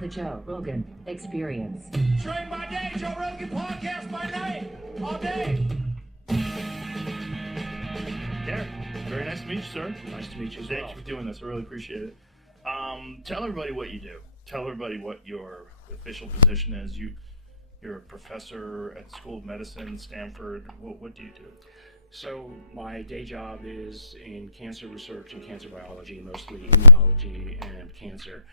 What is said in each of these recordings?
The Joe Rogan Experience. Train by day, Joe Rogan podcast by night, all day. Derek, very nice to meet you, sir. Nice to meet you as Thank well. you for doing this. I really appreciate it. Tell everybody what you do. Tell everybody what your official position is. You're a professor at the School of Medicine, Stanford. What do you do? So my day job is in cancer research and cancer biology, mostly immunology and cancer.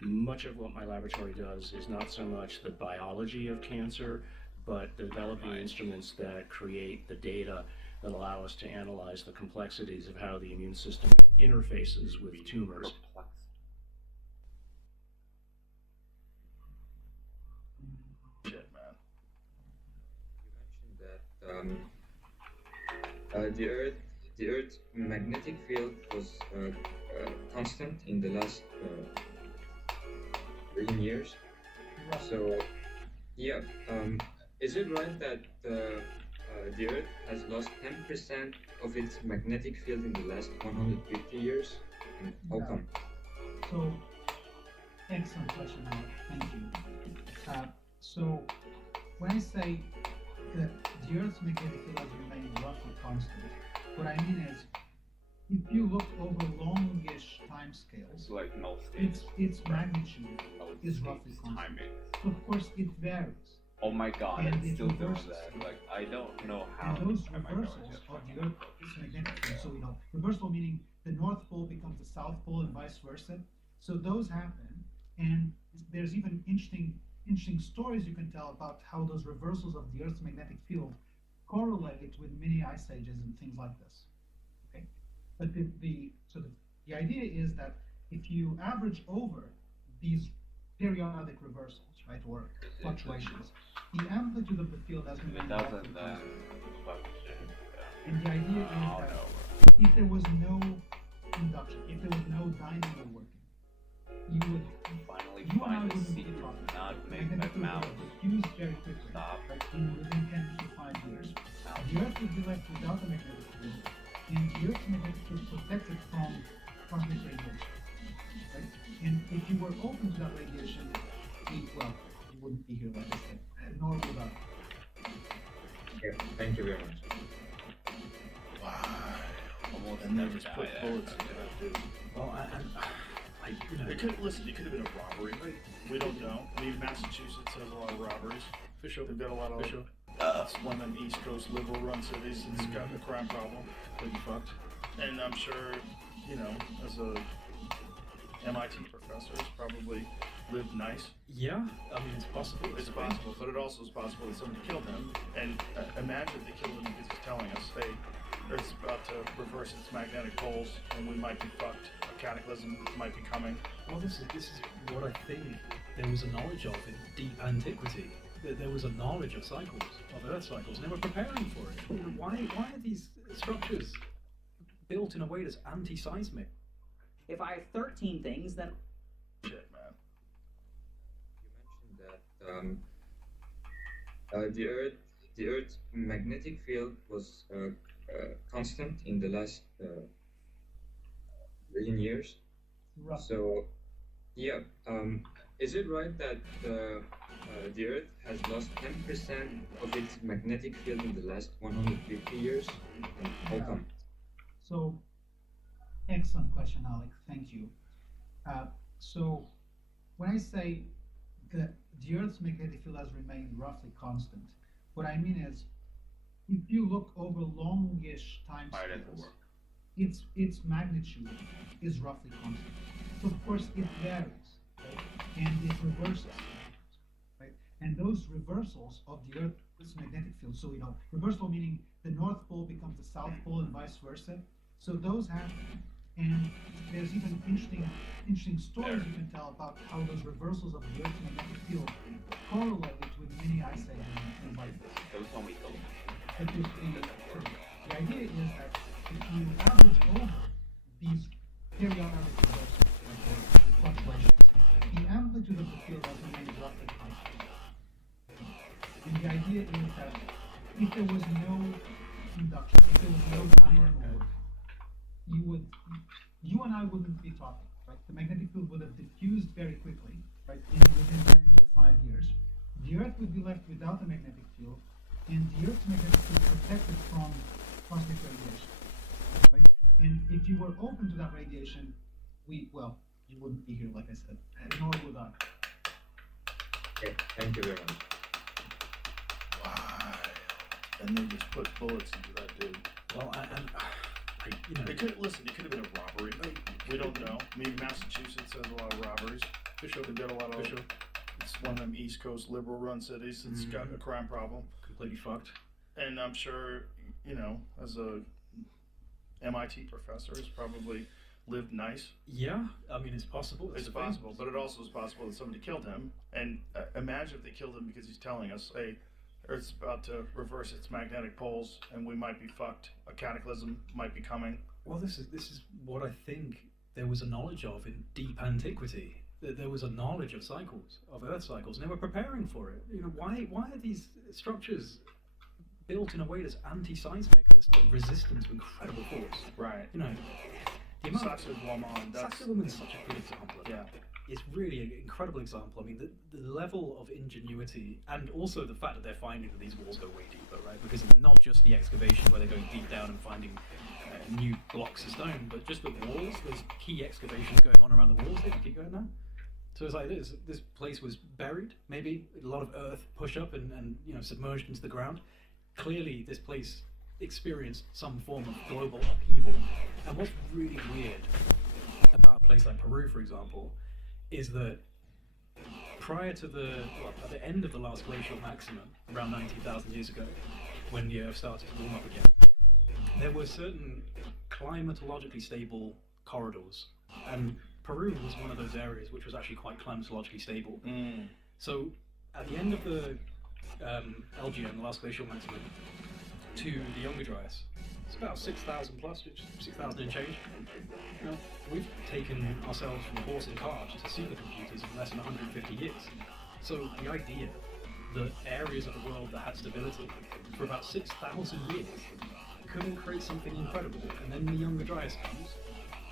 Much of what my laboratory does is not so much the biology of cancer, but developing instruments that create the data that allow us to analyze the complexities of how the immune system interfaces with tumors. Shit, man. You mentioned that the Earth's magnetic field was constant in the last billion years. So, yeah, is it right that the Earth has lost 10% of its magnetic field in the last 150 years? And how come? So, excellent question, Alec. Thank you. So, when I say that the Earth's magnetic field has remained roughly constant, what I mean is, if you look over longish timescales, It's like no states. its magnitude No is states roughly constant. timing. So of course, it varies. Oh my god, And it's it still doing reverses. that. Like, I don't know how. And those I might go reversals into of fucking the Earth's magnetic field, so reversal meaning the North Pole becomes the South Pole and vice versa. So those happen, and there's even interesting stories you can tell about how those reversals of the Earth's magnetic field correlate with mini ice ages and things like this. Okay, but the idea is that if you average over these periodic reversals, right, or fluctuations, the amplitude of the field has If it remained roughly doesn't, then constant. fuck shit. Yeah. And the idea is Oh, that no. if there was no induction, if there was no dynamo working, Finally you and I find the wouldn't seed. be talking. Not The make magnetic my field mouth would diffuse very quickly, stop. right, within 10 to 5 years. The Earth would be left without a magnetic field, and the Earth's magnetic field is protected from cosmic radiation, right? And if you were open to that radiation, you wouldn't be here like I said, nor would I. Yeah, thank you very much. Wow. Almost And they never just die put there. bullets into that dude. Well, It could have been a robbery. We don't know. I mean, Massachusetts has a lot of robberies. for sure. They've got a lot of. For sure. It's one of the East Coast liberal run cities that's got a crime problem. Pretty fucked. And I'm sure, as a MIT professor, has probably lived nice. Yeah, I mean, it's possible. It's possible, but it also is possible that somebody killed him. And imagine they killed him because he's telling us, hey, Earth's about to reverse its magnetic poles, and we might be fucked. A cataclysm might be coming. Well, this is what I think there was a knowledge of in deep antiquity. There was a knowledge of cycles, of Earth cycles, and they were preparing for it. Why are these structures built in a way that's anti-seismic? If I have 13 things, then Shit, man. You mentioned that the Earth's magnetic field was constant in the last billion years. Roughly. So, yeah, is it right that the Earth has lost 10% of its magnetic field in the last 150 years? And how come? So, excellent question, Alec. Thank you. So, when I say that the Earth's magnetic field has remained roughly constant, what I mean is, if you look over longish time Why doesn't it scales, work? its magnitude is roughly constant. So of course it varies, right? And it reverses, right? And those reversals of the Earth's magnetic field, so reversal meaning the North Pole becomes the South Pole and vice versa. So those happen, and there's even interesting stories you can tell about how those reversals of the Earth's magnetic field correlate with mini ice ages and things like this. Those told me so. But the idea is that if you average over these periodic reversals, like fluctuations, the amplitude of the field has remained roughly constant. And the idea is that if there was no induction, if there was no dynamo work, you and I wouldn't be talking, right? The magnetic field would have diffused very quickly, right, within 10 to the 5 years, the Earth would be left without a magnetic field, and the Earth's magnetic field protected from cosmic radiation, right? And if you were open to that radiation, you wouldn't be here, like I said, nor would I. Okay, thank you very much. Wow. And they just put bullets into that dude. Well, It could have been a robbery. We don't know. I mean, Massachusetts has a lot of robberies. for sure, They've got a lot of. for sure, It's one of them East Coast liberal run cities that's got a crime problem. completely fucked. And I'm sure, as a MIT professor, has probably lived nice. Yeah, I mean, it's possible. It's the thing. possible, but it also is possible that somebody killed him. And imagine if they killed him because he's telling us, hey, Earth's about to reverse its magnetic poles and we might be fucked. A cataclysm might be coming. Well, this is what I think there was a knowledge of in deep antiquity. There was a knowledge of cycles, of Earth cycles, and they were preparing for it. Why are these structures built in a way that's anti-seismic, that's resistant to incredible force? Right. The amount Saxe of Woman, that's. Saxe-Woman is such a good example of Yeah. that. It's really an incredible example. I mean, the level of ingenuity, and also the fact that they're finding that these walls go way deeper, right? Because it's not just the excavation where they're going deep down and finding new blocks of stone, but just the walls. There's key excavations going on around the walls. They can keep going now. So it's like this place was buried, maybe a lot of earth pushed up and submerged into the ground. Clearly, this place experienced some form of global upheaval. And what's really weird about a place like Peru, for example, is that prior to at the end of the last glacial maximum, around 90,000 years ago, when the Earth started to warm up again, there were certain climatologically stable corridors, and Peru was one of those areas which was actually quite climatologically stable. So at the end of the LGM, the last glacial maximum, to the Younger Dryas, it's about 6,000 plus, 6,000 and change. We've taken ourselves from horse and cart to supercomputers in less than 150 years. So the idea that areas of the world that had stability for about 6,000 years couldn't create something incredible, and then the Younger Dryas comes,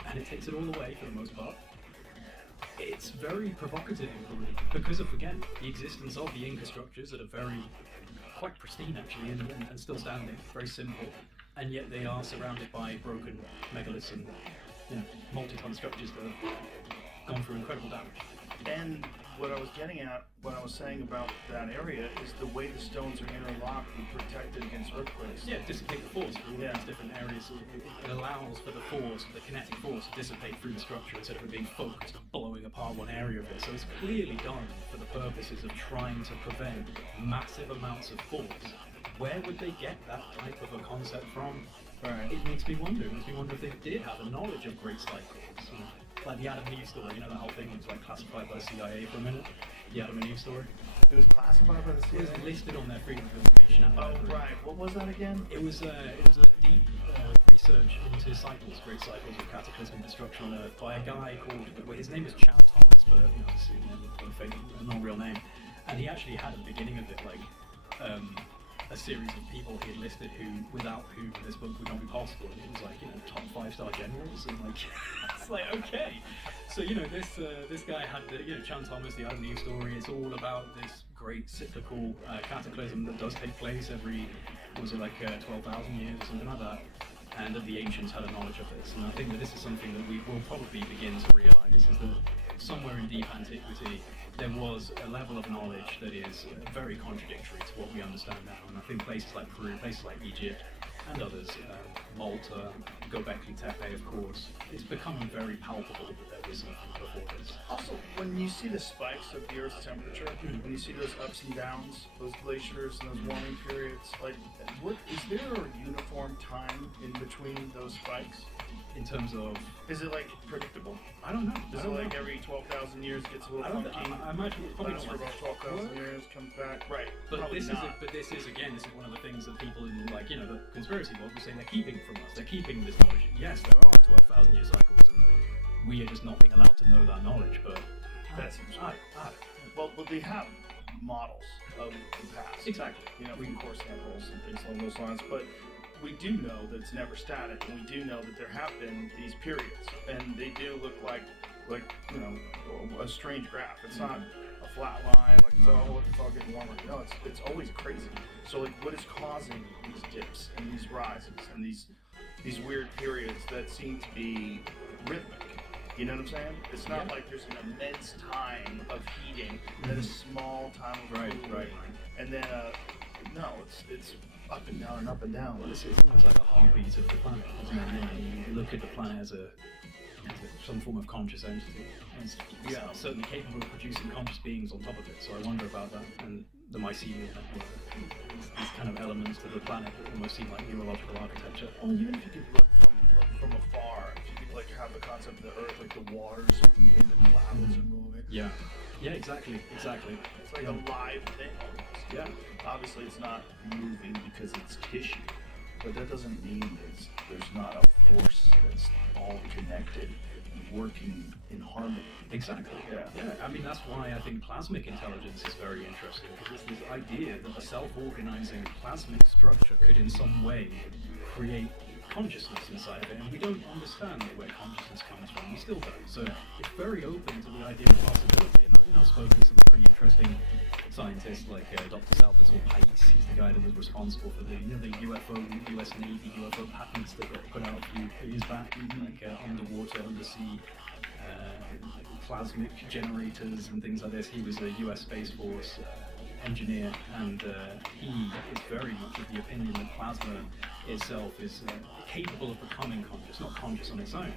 and it takes it all away for the most part. It's very provocative in Peru because of, again, the existence of the Inca structures that are quite pristine actually, and still standing, very simple, and yet they are surrounded by broken megaliths and multi-ton structures that have gone through incredible damage. And what I was getting at when I was saying about that area is the way the stones are interlocked and protected against earthquakes. Yeah, dissipate the force through all these different areas. It allows for the force, the kinetic force, to dissipate through the structure instead of it being focused on blowing apart one area of it. So it's clearly done for the purposes of trying to prevent massive amounts of force. Where would they get that type of a concept from? Right. It makes me wonder. It makes me wonder if they did have a knowledge of great cycles. Like the Adam and Eve story, that whole thing was like classified by the CIA for a minute. The Adam and Eve story. It was classified by the It CIA? was listed on their Freedom of Information Act. Oh, right. What was that again? It was a deep research into cycles, great cycles of cataclysm and destruction on Earth by a guy called, his name was Chan Thomas, but it's a fake, not a real name. And he actually had a beginning of it, like a series of people he had listed without whom this book would not be possible. And it was like, top 5-star generals, and like, it's like, okay. So, this guy had Chan Thomas, the Adam and Eve story. It's all about this great cyclical cataclysm that does take place every, 12,000 years or something like that. And that the ancients had a knowledge of this. And I think that this is something that we will probably begin to realize, is that somewhere in deep antiquity, there was a level of knowledge that is very contradictory to what we understand now. And I think places like Peru, places like Egypt, and others, Malta, Göbekli Tepe, of course, it's becoming very palpable that there was something before this. Also, when you see the spikes of the Earth's temperature, when you see those ups and downs, those glaciers and those warming periods, like, is there a uniform time in between those spikes? In terms of, is it like predictable? I don't know. Is it like every 12,000 years gets a little funky? I imagine it's probably Lasts not for like about 12,000 years, comes back. Right. But Probably this not. this is one of the things that people in the conspiracy world will say they're keeping from us. They're keeping this knowledge. Yes, there are 12,000 year cycles, and we are just not being allowed to know that knowledge. But that seems right. Well, they have models of the past. Exactly. From core samples and things along those lines. But we do know that it's never static, and we do know that there have been these periods, and they do look like like, you know, a strange graph. It's not a flat line, like it's all getting warmer. No, it's always crazy. So like, what is causing these dips and these rises and these weird periods that seem to be rhythmic? You know what I'm saying? It's not like there's an immense time of heating and then a small time of cooling. And then no, it's up and down and up and down. It's almost like the heartbeat of the planet, isn't it? You know, you look at the planet as some form of conscious entity. It's certainly capable of producing conscious beings on top of it, so I wonder about that. And the mycelium network, these kind of elements to the planet that almost seem like neurological architecture. Well, even if you could look from afar, if you could like have the concept of the Earth, like the water's moving, the clouds are moving. Yeah, exactly. It's like a live thing almost. Yeah. Obviously, it's not moving because it's tissue, but that doesn't mean there's not a force that's all connected, working in harmony. Exactly. Yeah. I mean, that's why I think plasmic intelligence is very interesting, because it's this idea that a self-organizing plasmic structure could in some way create consciousness inside of it, and we don't understand where consciousness comes from. We still don't. So it's very open to the idea of possibility. And I've spoken to some pretty interesting scientists like Dr. Salvatore Pais. He's the guy that was responsible for the UFO, US Navy UFO patents that got put out a few years back, like underwater, undersea plasmic generators and things like this. He was a US Space Force engineer, and he is very much of the opinion that plasma itself is capable of becoming conscious, not conscious on its own.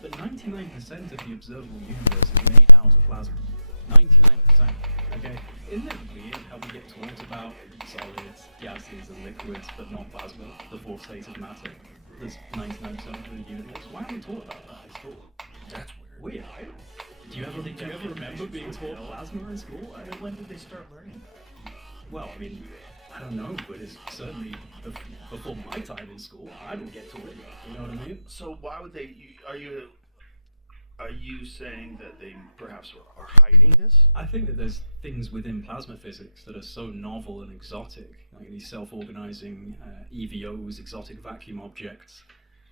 But 99% of the observable universe is made out of plasma. 99%. Okay? Isn't it weird how we get taught about solids, gases, and liquids, but not plasma, the fourth state of matter? There's 99% of the universe. Why are we taught about that in school? That's Weird. Do you ever remember being taught plasma in school? I mean, when did they start learning that? Well, I mean, I don't know, but it's certainly before my time in school. I didn't get taught it. You know what I mean? So why would they? Are you saying that they perhaps are hiding this? I think that there's things within plasma physics that are so novel and exotic, like these self-organizing EVOs, exotic vacuum objects,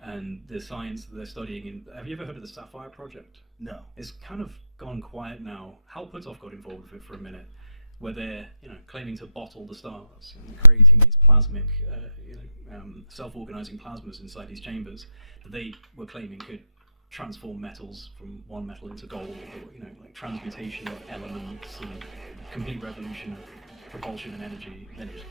and the science that they're studying. Have you ever heard of the Sapphire Project? No. It's kind of gone quiet now. Hal Puthoff got involved with it for a minute, where they're claiming to bottle the stars and creating these plasmic, self-organizing plasmas inside these chambers that they were claiming could transform metals from one metal into gold, or like transmutation of elements and complete revolution of propulsion and energy. Then it just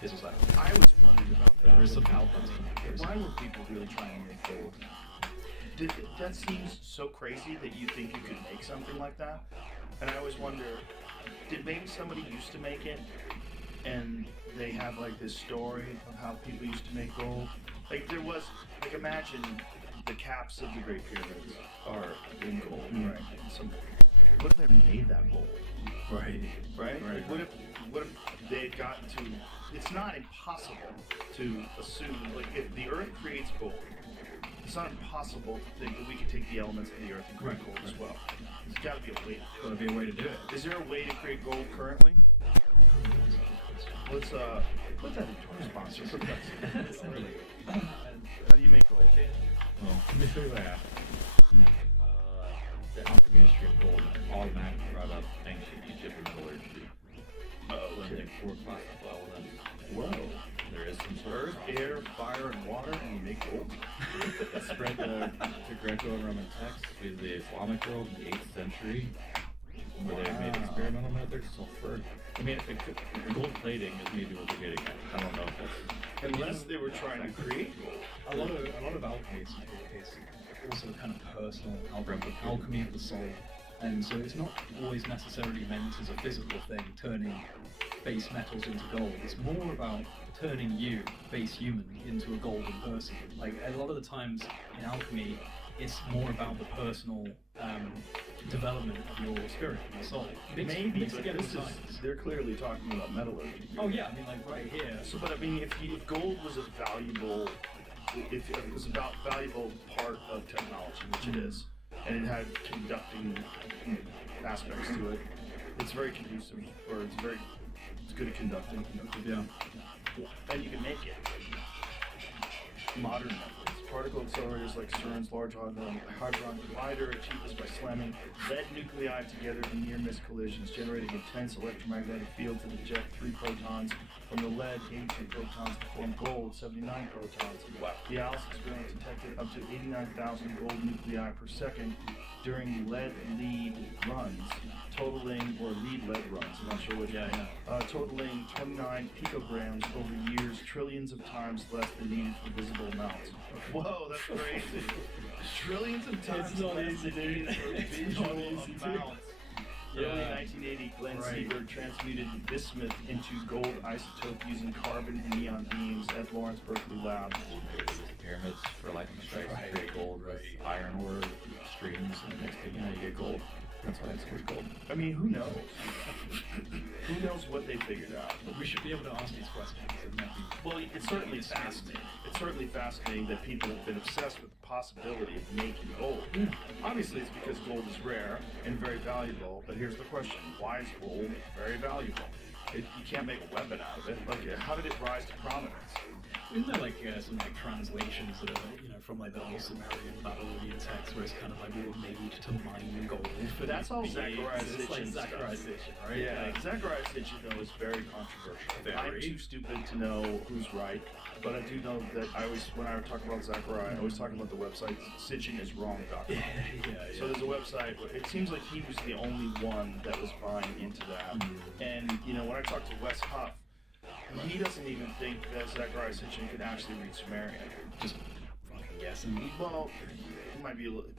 fizzles out. I was wondering about that. There is some outlets. Why were people really trying to make gold? That seems so crazy that you think you could make something like that. And I always wonder, did maybe somebody used to make it and they have like this story of how people used to make gold? Like there was, like imagine the caps of the Great Pyramids are in gold, right? And what if they made that gold? Right? Like, what if they had gotten to, it's not impossible to assume, like if the Earth creates gold, it's not impossible to think that we could take the elements of the Earth and create gold as well. There's got to be a way. Got to be a way to do it. Is there a way to create gold currently? Let's put that into our sponsor. How do you make gold? Well, let me show you what happened. The alchemy history of gold automatically brought up ancient Egypt and metallurgy. Learning 4 classical elements. Whoa. There is some sort Earth, air, fire, and water, and you make gold. of spread to Greco-Roman texts in the Islamic world in the 8th century, where they made experimental methods. So I mean, gold plating is maybe what they're getting at. I don't know if that's... Unless they were trying to create gold. A lot of alchemy is also kind of personal alchemy of the soul, and so it's not always necessarily meant as a physical thing, turning base metals into gold. It's more about turning you, base human, into a golden person. Like a lot of the times in alchemy, it's more about the personal development of your spirit and your soul. Maybe, mixed but together with this is, science. they're clearly talking about metallurgy. Oh yeah, I mean like right here. So, but I mean, if gold was a valuable, if it was a valuable part of technology, which it is, and it had conducting aspects to it, it's very conducive, or it's good at conducting. Yeah. And you can make it. Modern methods, particle accelerators like CERN's Large Hadron Collider achieve this by slamming lead nuclei together in near-miss collisions, generating intense electromagnetic fields that eject 3 protons from the lead, 82 protons to form gold, 79 protons. Wow. The ALICE experiment detected up to 89,000 gold nuclei per second during lead runs, totaling, or lead runs, I'm not sure which. Totaling 29 picograms over years, trillions of times less than needed for visible amounts. Whoa, that's crazy. Trillions of times It's not less easy, than needed dude. for It's visual not easy, dude. amounts. Early 1980, Glenn Seaberg transmuted bismuth into gold isotope using carbon and neon beams at Lawrence Berkeley Lab. Pyramids for lightning strikes create gold with iron ore streams, and next thing you know, you get gold. That's why it's called gold. I mean, who knows? Who knows what they figured out? But we should be able to ask these questions. And not be Well, it's certainly fascinating. It's certainly fascinating that people have been obsessed with the possibility of making gold. Obviously, it's because gold is rare and very valuable, but here's the question. Why is gold very valuable? You can't make a weapon out of it. Like, how did it rise to prominence? Isn't there like some like translations that are from like the old Sumerian Babylonian text where it's kind of like we were made to mine gold? But that's all Zechariah It's like Sitchin Zechariah stuff. Sitchin, right? Yeah, Like, Zechariah Sitchin, though, is very controversial. I'm Very. too stupid to know who's right, but I do know that when I talk about Zechariah, I always talk about the website sitchiniswrong.com. So there's a website where it seems like he was the only one that was buying into that. And, when I talk to Wes Huff, he doesn't even think that Zechariah Sitchin could actually read Sumerian. just fucking guessing. Well, he might be a little,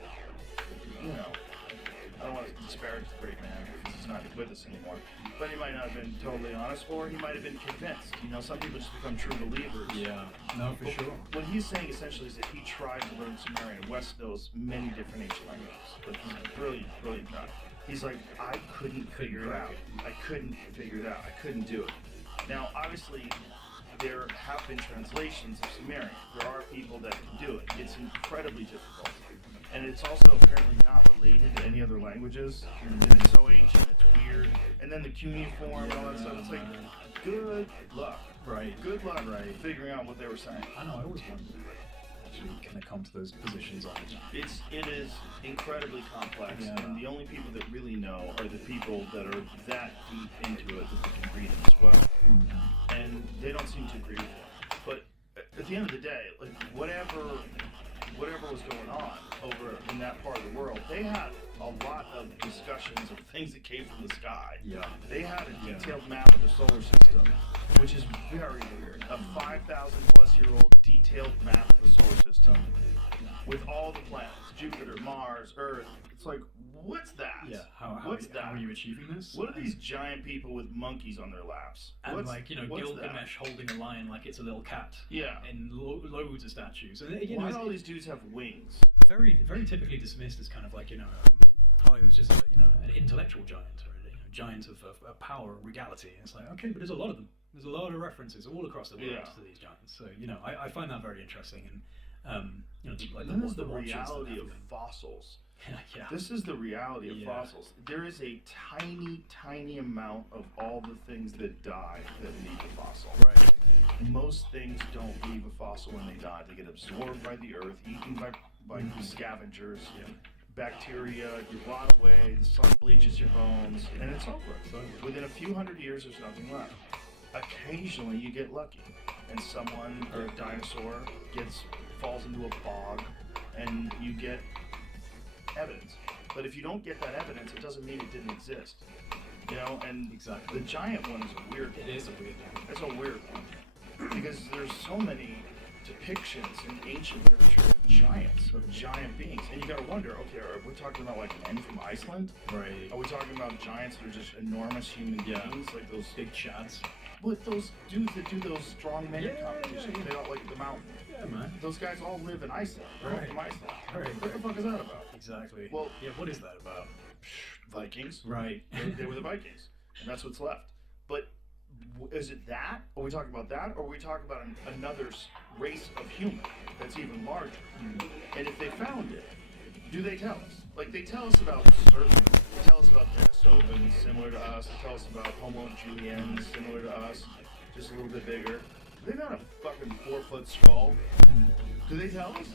I don't want to disparage the great man because he's not with us anymore. But he might not have been totally honest, or he might have been convinced. Some people just become true believers. Yeah, no, for sure. What he's saying essentially is that he tried to learn Sumerian. Wes knows many different ancient languages, but he's a brilliant, brilliant guy. He's like, I couldn't figure it out. I couldn't figure it out. I couldn't do it. Now, obviously, there have been translations of Sumerian. There are people that can do it. It's incredibly difficult. And it's also apparently not related to any other languages. And it's so ancient, it's weird. And then the cuneiform and all that stuff. It's like, good luck. Right. Good luck figuring out what they were saying. I know, I always wonder. Actually, can it come to those positions on it? It is incredibly complex, Yeah. and the only people that really know are the people that are that deep into it that they can read it as well. And they don't seem to agree with it. But at the end of the day, like whatever was going on over in that part of the world, they had a lot of discussions of things that came from the sky. Yeah. They had a detailed map of the solar system, which is very weird. A 5,000 plus year old detailed map of the solar system with all the planets, Jupiter, Mars, Earth. It's like, what's that? Yeah. What's that? How are you achieving this? What are these giant people with monkeys on their laps? And what's, like, what's Gilgamesh holding a lion like it's a little cat. Yeah. And loads of statues. And Why it's do all these dudes have wings? very, very typically dismissed as kind of like, it was just, an intellectual giant or giant of power, regality. And it's like, okay, but there's a lot of them. There's a lot of references all across the world to these giants. So, I find that very interesting. And, like This is the watchers that reality have of been- fossils. yeah. This is the reality of Yeah. fossils. There is a tiny, tiny amount of all the things that die that leave a fossil. Right. Most things don't leave a fossil when they die. They get absorbed by the earth, eaten by scavengers. Bacteria, you rot away, the sun bleaches your bones, and it's over. Within a few hundred years, there's nothing left. Occasionally, you get lucky, and someone or a dinosaur falls into a bog, and you get evidence. But if you don't get that evidence, it doesn't mean it didn't exist. And Exactly. the giant one is a weird one. It is a weird one. It's a weird one. Because there's so many depictions in ancient literature of giants, of giant beings. And you gotta wonder, okay, are we talking about like men from Iceland? Right. Are we talking about giants that are just enormous human beings? Like those Big chads. with those dudes that do those strong man competitions. yeah. They all like the mountain. Yeah, man. Those guys all live in Iceland. They're all Right. from Iceland. Right. What the fuck is that about? Exactly. Well- yeah, what is that about? Vikings. Right. They were the Vikings, and that's what's left. But is it that? Are we talking about that? Or are we talking about another race of human that's even larger? And if they found it, do they tell us? Like, they tell us about serpents, they tell us about Denisovans, similar to us, they tell us about Homo juliens, similar to us, just a little bit bigger. They've got a fucking 4-foot skull. Do they tell us?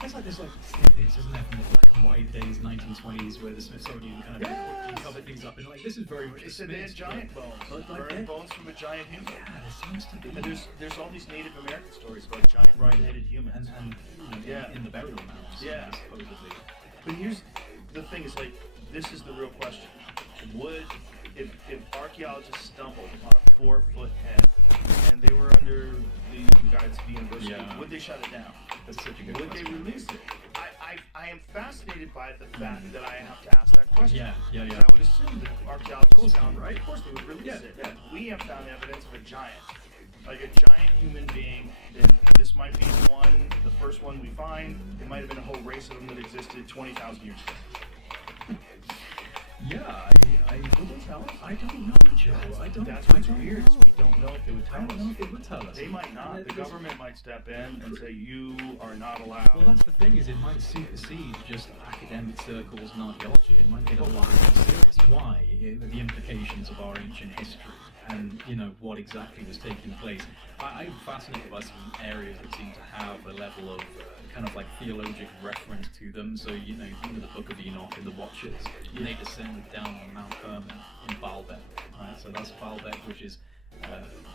There's like snippets, isn't there, from the black and white days, 1920s, where the Smithsonian kind of covered things up, and like this is very much. They said they had giant bones, like burned bones from a giant human. Yeah, there seems to be. And there's all these Native American stories about giant red-headed humans. and you know, in the burial mounds. Yeah. Supposedly. But here's the thing: is like this is the real question. Would if archaeologists stumbled upon a 4-foot head and they were under the guidance of the university, would they shut it down? That's such a good Would question. they release it? I am fascinated by the fact that I have to ask that question. Yeah. I would assume that archaeologists found, right? Of course they would release it. Yeah. We have found evidence of a giant. Like a giant human being, and this might be the first one we find. It might have been a whole race of them that existed 20,000 years ago. Yeah, will they tell us? I don't know, Joe. That's what's weird. Is we don't know if they would tell I don't know us. if they would tell us. They might not. The government might step in and say you are not allowed. Well, that's the thing, is it might supersede just academic circles and archaeology. It might get a lot more serious. Why? The implications of our ancient history and, you know, what exactly was taking place. I'm fascinated by some areas that seem to have a level of kind of like theologic reference to them. So, you know the Book of Enoch and the Watchers, and they descended down on Mount Hermon in Baalbek, right? So that's Baalbek, which is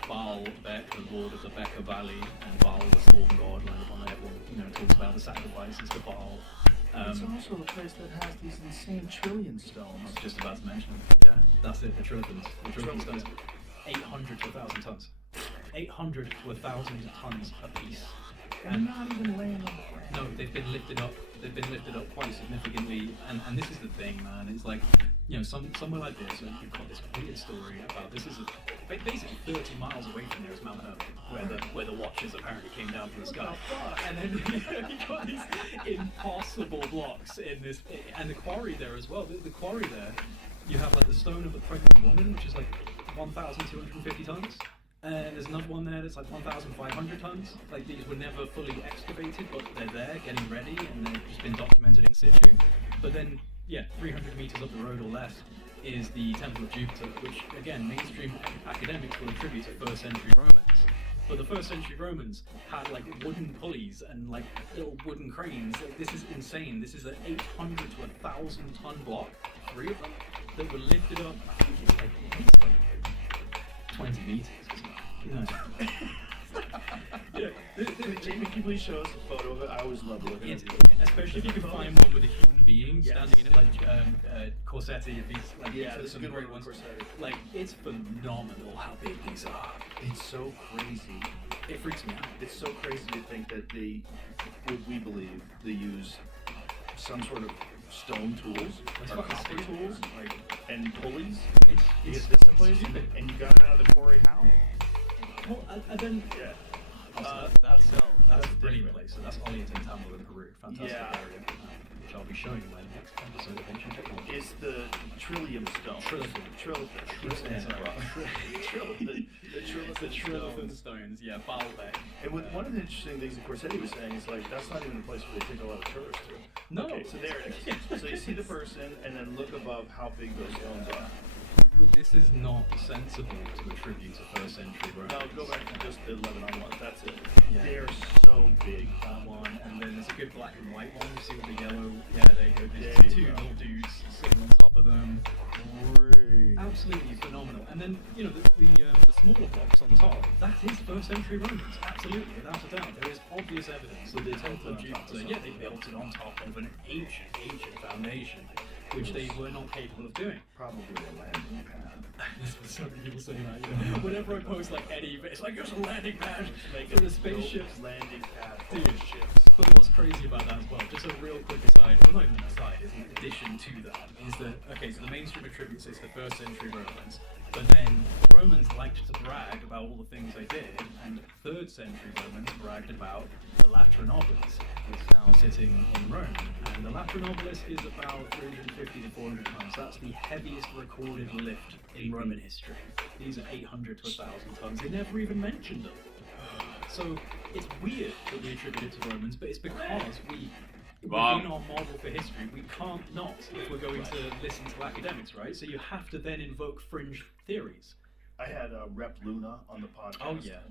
Baalbek, the lord of the Bekaa Valley, and Baal, the storm god, like the one that everyone, you know, talks about the sacrifices to Baal. It's also the place that has these insane trillion stones. I was just about to mention. Yeah, that's it. The trillions. The trillion stones. 800 to 1,000 tons. 800 to 1,000 tons a piece. And not even laying on the ground. No, they've been lifted up. They've been lifted up quite significantly, and this is the thing, man. It's like, you know, somewhere like this, and you've got this weird story about this is basically 30 miles away from there is Mount Hermon, where the Watchers apparently came down from the sky, and then you've got these impossible blocks in this, and the quarry there as well. The quarry there, you have like the stone of the pregnant woman, which is like 1,250 tons. There's another one there that's like 1,500 tons. Like, these were never fully excavated, but they're there, getting ready, and they've just been documented in situ. But then, 300 meters up the road or less is the Temple of Jupiter, which, again, mainstream academics will attribute to first century Romans. But the first century Romans had like wooden pulleys and like little wooden cranes. Like, this is insane. This is an 800 to 1,000 ton block, 3 of them, that were lifted up, I think it's like at least like 20 meters. Jamie, can you please show us a photo of it? I always love looking at it. Especially if you can find one with a human being standing in it, like Corsetti, these, like, there's some a good great one ones. with Corsetti. Like, it's phenomenal how big these are. It's so crazy. It freaks me out. It's so crazy to think that what we believe, they use some sort of stone tools That's or fucking copper stupid. tools, and pulleys. It's You get this in place, stupid. and you got it out of the quarry how? Well, and then that's a brilliant different. place. So that's Ollantaytambo Tambo in Peru. Fantastic Yeah. area, which I'll be showing you in the next episode of Ancient Technology. It's the trillium stone. Trilithon. The Trilithon stones, Baalbek. And one of the interesting things that Corsetti was saying is like that's not even a place where they take a lot of tourists to. No. Okay, so there it is. So you see the person, and then look above how big those stones are. This is not sensible to attribute to first century Romans. No, go back to just the 11 on 1. That's it. Yeah. They're so big. That one, and then there's a good black and white one. You see with the yellow. Yeah, there you go. There's There you two go. little dudes sitting on top of them. Great. Absolutely phenomenal. And then, you know, the smaller blocks on top, that is first century Romans. Absolutely, without a doubt. There is obvious evidence that the Temple of Jupiter, they built it on top of an ancient foundation, which they were not capable of doing. Probably a landing pad. So many people say that, you know. Whenever I post like any, it's like there's a landing pad for the spaceships. Landing pad for Dude. the ships. But what's crazy about that as well, just a real quick aside, well not even an aside, is in addition to that, is that, okay, so the mainstream attributes it to the first century Romans, but then Romans liked to brag about all the things they did, and 3rd century Romans bragged about the Lateran Obelisk, which is now sitting in Rome, and the Lateran Obelisk is about 350 to 400 tons. That's the heaviest recorded lift in Roman history. These are 800 to 1,000 tons. They never even mentioned them. So it's weird that we attribute it to Romans, but it's because within our model for history, we can't not if we're going to listen to academics, right? So you have to then invoke fringe theories. I had Rep Luna on the podcast. Oh, yeah.